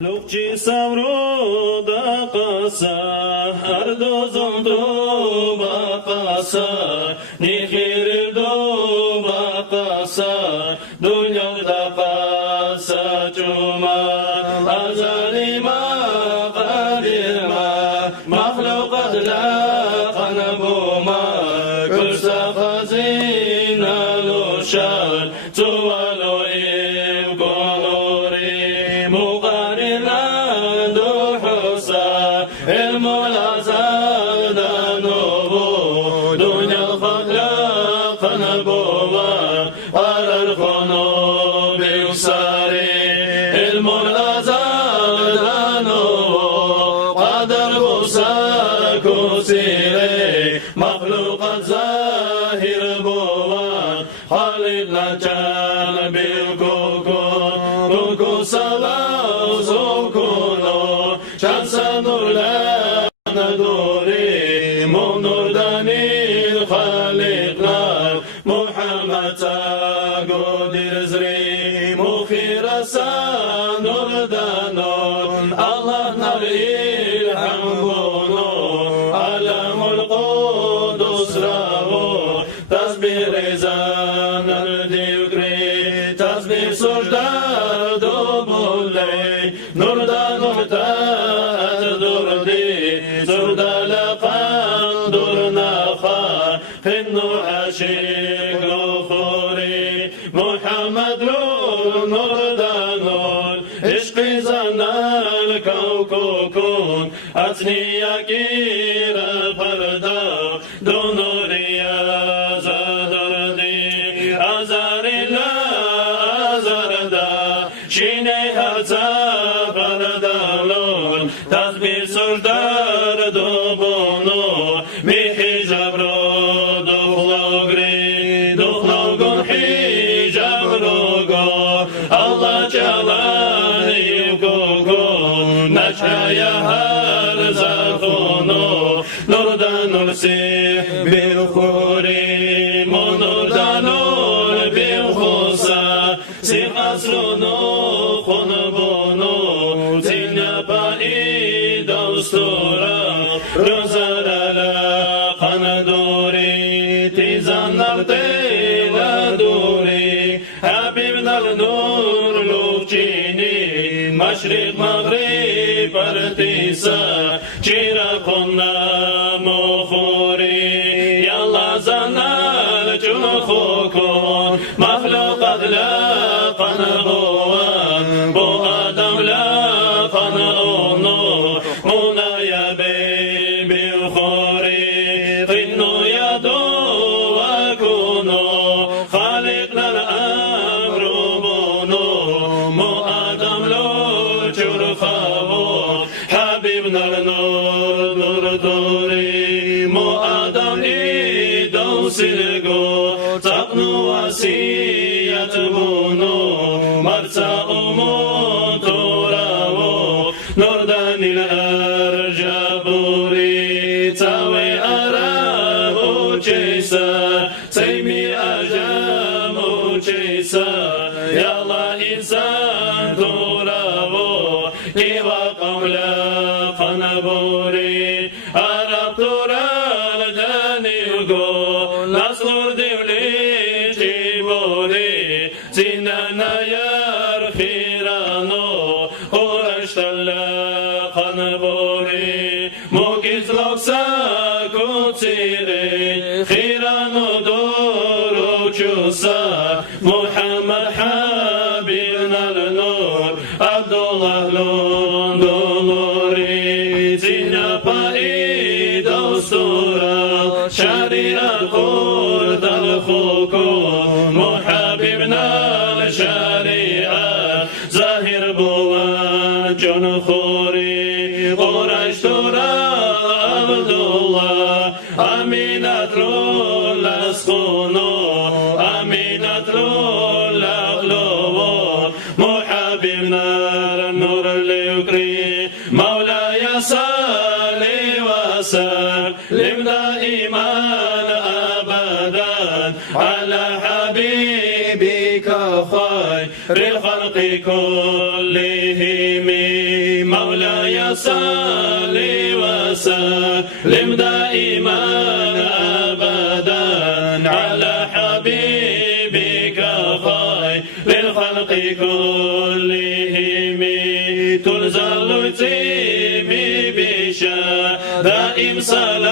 Lukçi savru da kasa, ardozum duba kasa, nihir duba kasa, dünyada kasa cuma, azalima qadirma, mahlukat la kanabuma, kursa khazina lushal, tuwalo مخلوقات ظاهر بوان خالقنا جان بالكوكون كوكو صلاة سكونو شمسا نور لنا دوري من نور داني خالقنا محمد تقدر زري مخيرسا نور دانون الله نبي الحمد Tasbih rezanır divgri, tasbih sujda dobuley, nurda nurda durdi, zurda laqan durnaha, hinnu aşik ruhuri, Muhammed nurda nur, işqi zanal kavkukun, atni yakira parda, donuriya. Tasbih surdar dobunu, mi hijab ro duhlogri, duhlogun hijab rogo, Allah jalan yugogo, nachaya har zakhunu, nurdan nursi bilkhuri, monurdan nur bilkhusa, siqasrunu khunbunu, dostura rozarala qanaduri tizanlar tela duri habiblar nur lukchini mashriq maghrib partisa chiraqonna mukhuri yalla zanal chukhukun makhluqat la qanabuan bu adam la Taqnu vasiyat bunu marsa umuturavu nurdan il arjaburi tawe arabu chesa seymi ajamu chesa yalla insan turavu kiwa qamla qanaburi arab tural danigo nasur divli chibori zinana yar khirano urashtalla qanbori mukiz loksa kutsire khirano doruchusa Muhammad habibna al-nur Abdullah lunduluri zina pai dostura shariat qurdal khukun muhabibna al-shariat zahir buwan jon khuri qurash tura Abdullah aminat lakskono aminat laglovo muhabibna nur al-yukri mawlaya salli wa sallim daiman abadan ala habibika خير الخلق كلهم صل وسلم دائما أبدا على حبيبك خير للخلق كلهم تنزل تيمي بشا دائم صلاة